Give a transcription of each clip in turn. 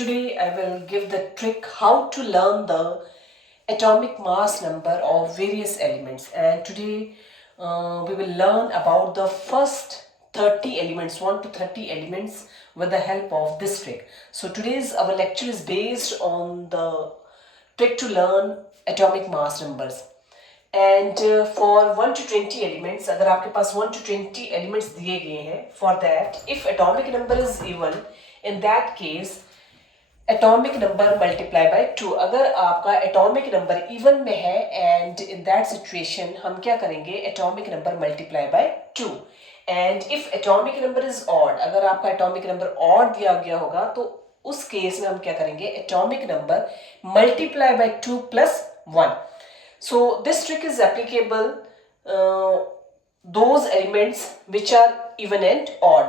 Today I will give the trick how to learn the atomic mass number of various elements, and today we will learn about the first 30 elements, 1 to 30 elements, with the help of this trick. So today's our lecture is based on the trick to learn atomic mass numbers. And for 1 to 20 elements, अगर आपके पास 1 to 20 elements दिए गए हैं, for that if atomic number is even, in that case atomic number multiply by 2. अगर आपका atomic number even में है and in that situation हम क्या करेंगे, atomic number multiply by 2. And if atomic number is odd, अगर आपका atomic number odd दिया गया होगा तो उस केस में हम क्या करेंगे, atomic number multiply by 2 plus 1. So this trick is applicable those elements which are even and odd.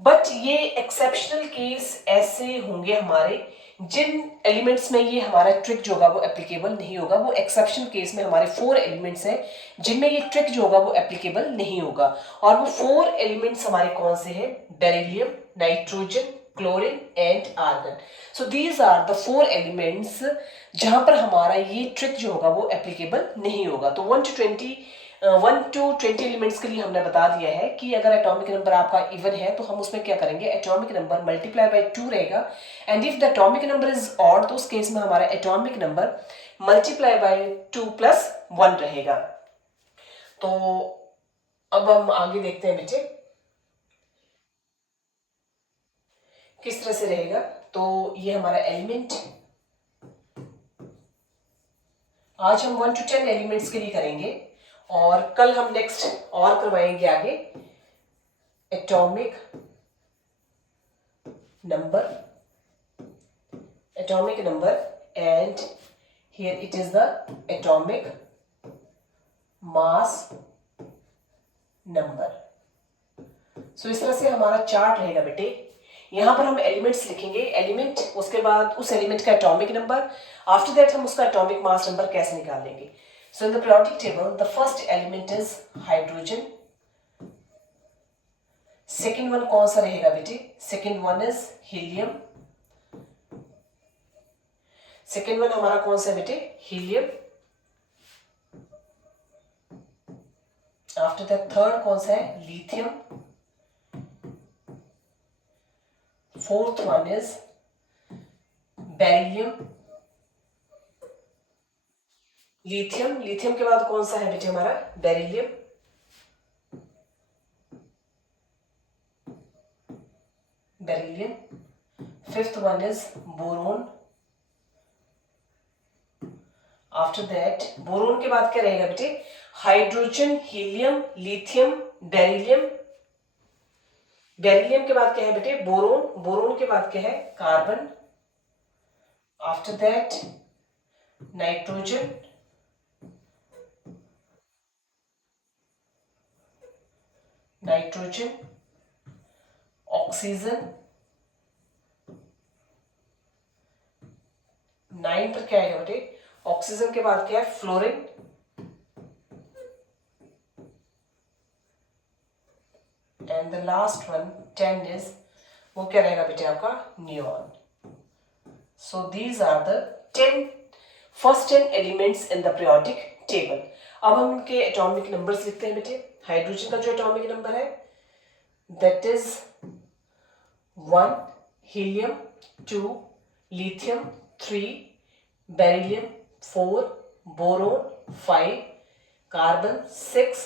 But ये एक्सेप्शनल केस ऐसे होंगे हमारे जिन एलिमेंट्स में ये हमारा ट्रिक जो होगा वो एप्लीकेबल नहीं होगा. वो एक्सेप्शनल केस में हमारे 4 एलिमेंट्स हैं जिनमें ये ट्रिक जो होगा वो एप्लीकेबल नहीं होगा. और वो 4 एलिमेंट्स हमारे कौन से हैं, beryllium, nitrogen, chlorine and argon. So these are the 4 elements जहां पर हमारा ये ट्रिक जो होगा वो एप्लीकेबल नहीं होगा. तो 1 to 20 एलिमेंट्स के लिए हमने बता दिया है कि अगर एटॉमिक नंबर आपका इवन है तो हम उसमें क्या करेंगे, एटॉमिक नंबर मल्टीप्लाई बाय 2 रहेगा. And if the atomic number is odd तो उस केस में हमारा atomic number multiply by 2 plus 1 रहेगा. तो अब हम आगे देखते हैं बेटे किस तरह से रहेगा. तो ये हमारा एलिमेंट, आज हम 1 to 10 एलिमेंट्स के लिए करेंगे और कल हम नेक्स्ट और करवाएंगे आगे atomic number and here it is the atomic mass number. So इस तरह से हमारा चार्ट रहेगा बेटे. यहां पर हम एलिमेंट्स लिखेंगे, एलिमेंट, उसके बाद उस एलिमेंट का एटॉमिक नंबर, आफ्टर दैट हम उसका एटॉमिक मास नंबर कैसे निकाल लेंगे. So in the periodic table, the first element is hydrogen. Second one कौन सा रहेगा बेटे, second one is helium. second one हमारा कौन सा बेटे, helium. after that third कौन सा है, lithium. fourth one is beryllium. Lithium के बाद कौन सा है बेटे हमारा, beryllium. Fifth one is boron. After that boron के बाद क्या रहेगा बेटे, hydrogen, helium, lithium, beryllium. Beryllium के बाद क्या है बेटे, बोरोन के बाद क्या है, carbon. After that nitrogen, oxygen. 9 पर क्या है बेटे, ऑक्सीजन के बाद क्या है, fluorine. And the last one 10 is, वो क्या रहेगा बेटे आपका, neon. So these are the 10 first 10 elements in the periodic table. अब हम इनके एटॉमिक नंबर्स लिखते हैं बेटे. हाइड्रोजन का जो एटॉमिक नंबर है that is 1, helium 2, lithium 3, beryllium 4, boron 5, carbon 6,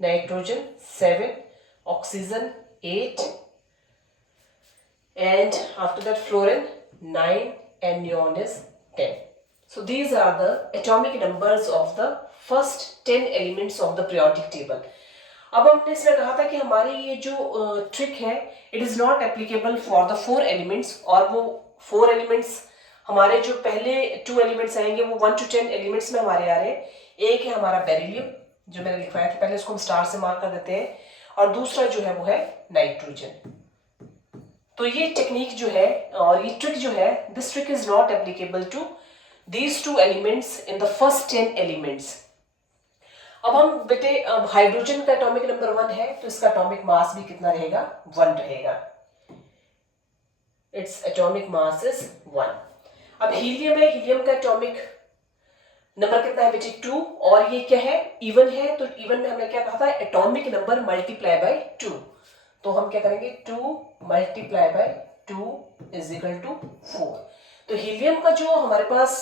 nitrogen 7, oxygen 8, and after that fluorine 9 and neon is 10. So these are the atomic numbers of the first 10 elements of the periodic table. अब हमने इसमें कहा था कि हमारी ये जो ट्रिक है it is not applicable for the 4 elements. और वो 4 एलिमेंट्स हमारे जो पहले 2 एलिमेंट्स आएंगे वो 1 to 10 एलिमेंट्स में हमारे आ रहे हैं. एक है हमारा बेरिलियम जो मैंने लिखवाया था, पहले उसको हम स्टार से मार्क कर देते हैं, और दूसरा जो है वो है नाइट्रोजन. तो ये टेक्निक जो है और ये ट्रिक जो है, this trick is not applicable to these 2 elements in the first 10 elements. अब हम बेटे हाइड्रोजन का एटॉमिक नंबर 1 है तो इसका एटॉमिक मास भी कितना रहेगा, 1 रहेगा. Its atomic mass is 1। अब हीलियम है, हीलियम का एटॉमिक नंबर कितना है बेटे 2, और ये क्या है इवन है, तो इवन में हमने क्या कहा था एटॉमिक नंबर मल्टीप्लाई बाय 2। तो हम क्या करेंगे 2 multiply by 2 is equal to 4। तो हीलियम का जो हमारे पास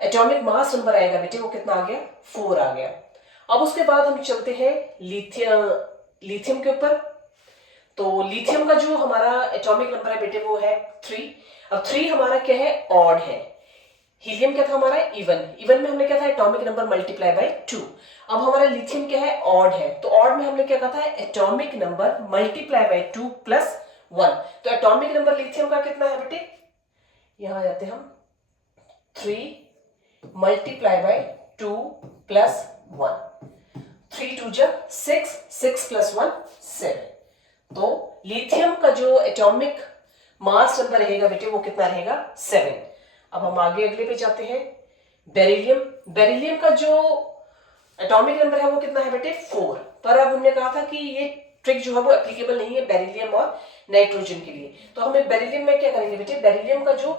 एटॉमिक मास नंबर आएगा बेटे वो कितना आ गया 4 आ गया। अब उसके बाद हम चलते हैं लिथियम के ऊपर। तो लिथियम का जो हमारा एटॉमिक नंबर है बेटे वो है 3। अब 3 हमारा क्या है ऑड है, हीलियम क्या था हमारा इवन, इवन में हमने क्या था एटॉमिक नंबर मल्टीप्लाई बाय 2। अब हमारा लिथियम क्या है ऑड है, तो ऑड में हमने क्या कहा था atomic number multiply by 2 plus 1। तो एटॉमिक नंबर लिथियम का कितना है बेटे, यहां जाते हम 3 मल्टीप्लाई बाय 2 प्लस 1, 3 2 जा 6, 6 प्लस 1 7। तो लिथियम का जो एटॉमिक मास नंबर रहेगा बेटे वो कितना रहेगा 7। अब हम आगे अगले पे जाते हैं बेरिलियम। बेरिलियम का जो एटॉमिक नंबर है वो कितना है बेटे 4। पर अब हमने कहा था कि ये ट्रिक जो है वो एप्लीकेबल नहीं है बेरिलियम और नाइट्रोजन के लिए। तो हमें बेरिलियम में क्या करेंगे बेटे, बेरिलियम का जो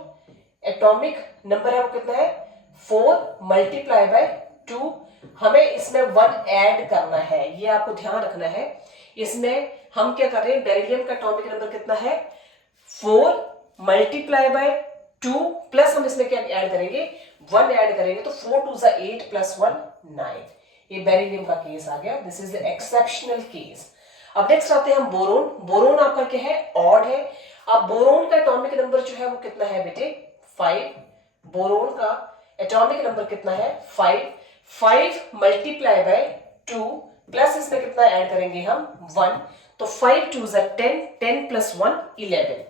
एटॉमिक नंबर है वो कितना है 4 मल्टीप्लाई बाय 2। हमें इसमें 1 ऐड करना है, ये आपको ध्यान रखना है। इसमें हम क्या कर रहे हैं, बेरिलियम का एटॉमिक नंबर कितना है 4 मल्टीप्लाई बाय 2 प्लस हम इसमें क्या ऐड करेंगे 1 ऐड करेंगे, तो 4 2 8 प्लस 1 9। ये बेरिलियम का केस आ गया, दिस इज एक्सेप्शनल केस। अब नेक्स्ट आते हैं हम बोरोन। बोरोन आपका क्या है ऑड है। अब बोरोन का एटॉमिक नंबर जो है वो कितना है बेटे 5। बोरोन का एटॉमिक नंबर कितना है 5। 5 मल्टीप्लाई बाय 2 प्लस इसमें कितना ऐड करेंगे हम 1, तो 5 2 10, 10 प्लस 1 11।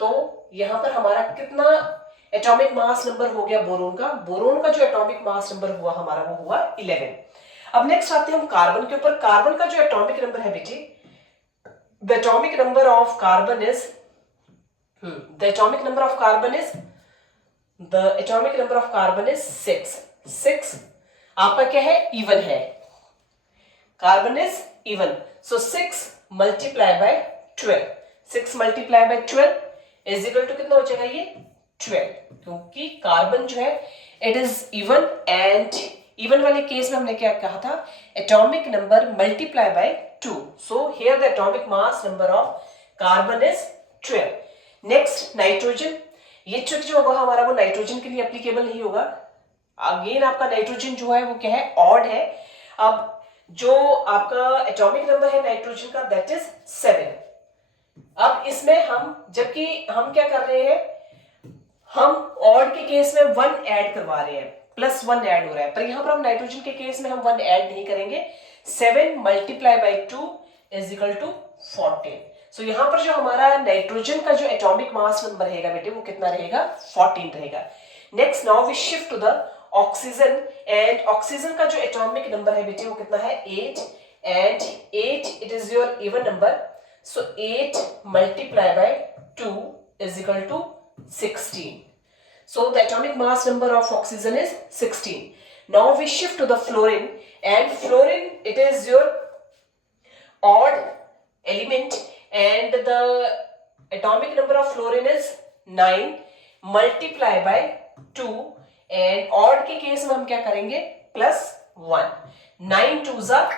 तो यहां पर हमारा कितना एटॉमिक मास नंबर हो गया बोरोन का, बोरोन का जो एटॉमिक मास नंबर हुआ हमारा वो हुआ 11। अब नेक्स्ट आते हैं हम कार्बन के ऊपर। कार्बन का जो एटॉमिक नंबर है बेटे, the atomic number of carbon is the atomic number of carbon is the atomic number of carbon is 6। 6 आपका क्या है इवन है, carbon is even, so 6 multiply by 12, 6 multiply by 12 is equal to कितना हो जाएगा ये 12, क्योंकि कार्बन जो है it is even, and even वाले केस में हमने क्या कहा था atomic number multiply by 2, so here the atomic mass number of carbon is 12। Next nitrogen. ये ट्रिक जो होगा हमारा वो नाइट्रोजन के लिए एप्लीकेबल नहीं होगा। अगेन आपका नाइट्रोजन जो है वो क्या है ऑड है। अब जो आपका एटॉमिक नंबर है नाइट्रोजन का दैट इज 7। अब इसमें हम जबकि हम क्या कर रहे हैं, हम ऑड के केस में 1 ऐड करवा रहे हैं, प्लस 1 ऐड हो रहा है, पर यहां पर हम नाइट्रोजन के केस में हम 1 ऐड नहीं करेंगे। 7 multiply by 2 is equal to 14। So यहां पर जो हमारा नाइट्रोजन का जो एटॉमिक मास नंबर रहेगा बेटे वो कितना रहेगा 14 रहेगा। Next now we shift to the oxygen, and oxygen का जो एटॉमिक नंबर है बेटे वो कितना है 8, and 8 it is your even number, so 8 multiply by 2 is equal to 16. So the atomic mass number of oxygen is 16. Now we shift to the fluorine, and fluorine it is your odd element, and the atomic number of fluorine is 9 multiply by 2, and odd के case में हम क्या करेंगे plus 1, 9 2 जा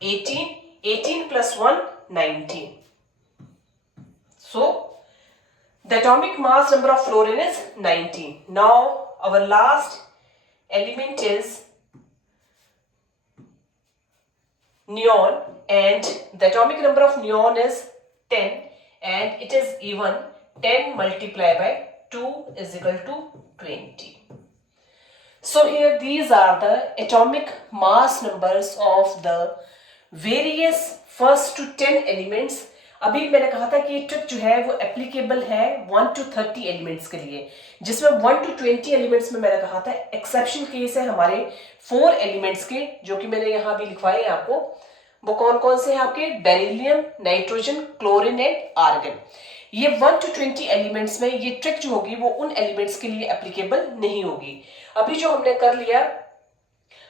18, 18 plus 1 19. So the atomic mass number of fluorine is 19. Now our last element is neon, and the atomic number of neon is 10, and it is even. 10 multiplied by 2 is equal to 20. So here these are the atomic mass numbers of the various first to 10 elements. अभी मैंने कहा था कि ये trick जो है वो applicable है 1 to 30 एलिमेंट्स के लिए, जिसमें 1 to 20 एलिमेंट्स में मैंने कहा था एक्सेप्शन केस है हमारे 4 एलिमेंट्स के, जो कि मैंने यहाँ भी लिखवाए हैं आपको। वो कौन कौन से हैं आपके, beryllium, nitrogen, chlorine and argon. ये 1 to 20 एलिमेंट्स में ये ट्रिक जो होगी वो उन एलिमेंट्स के लिए एप्लीकेबल नहीं होगी। अभी जो हमने कर लिया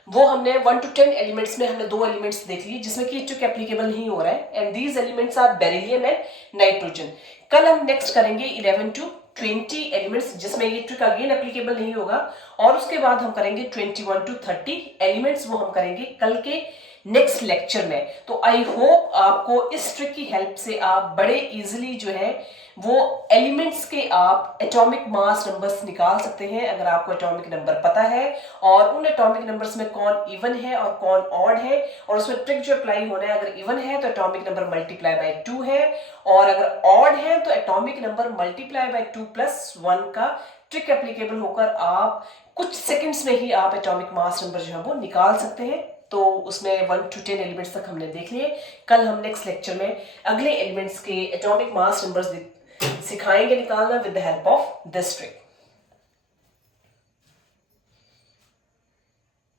वो हमने 1 to 10 एलिमेंट्स में हमने 2 एलिमेंट्स देख लिए जिसमें कि ट्रिक एप्लीकेबल नहीं हो रहा है, and these elements are beryllium and nitrogen. कल हम नेक्स्ट करेंगे 11 to 20 एलिमेंट्स जिसमें ये ट्रिक अगेन एप्लीकेबल नहीं होगा, और उसके बाद हम करेंगे 21 to 30 एलिमेंट्स, वो हम करेंगे कल के नेक्स्ट लेक्चर में। तो आई होप आपको इस ट्रिक की हेल्प से आप बड़े इजीली जो है वो एलिमेंट्स के आप एटॉमिक मास नंबर्स निकाल सकते हैं अगर आपको एटॉमिक नंबर पता है, और उन एटॉमिक नंबर्स में कौन इवन है और कौन ऑड है, और उसमें ट्रिक जो अप्लाई होना है, अगर इवन है तो एटॉमिक नंबर मल्टीप्लाई बाय 2 है, और अगर ऑड है तो एटॉमिक नंबर मल्टीप्लाई बाय 2 + 1 का ट्रिक एप्लीकेबल होकर आप कुछ सेकंड्स में ही आप एटॉमिक मास नंबर जो है वो निकाल सकते हैं। तो उसमें 1 to 10 एलिमेंट्स तक हमने देख लिए। कल हम नेक्स्ट लेक्चर में अगले एलिमेंट्स के एटॉमिक मास नंबर्स सिखाएंगे निकालना with the help of this trick.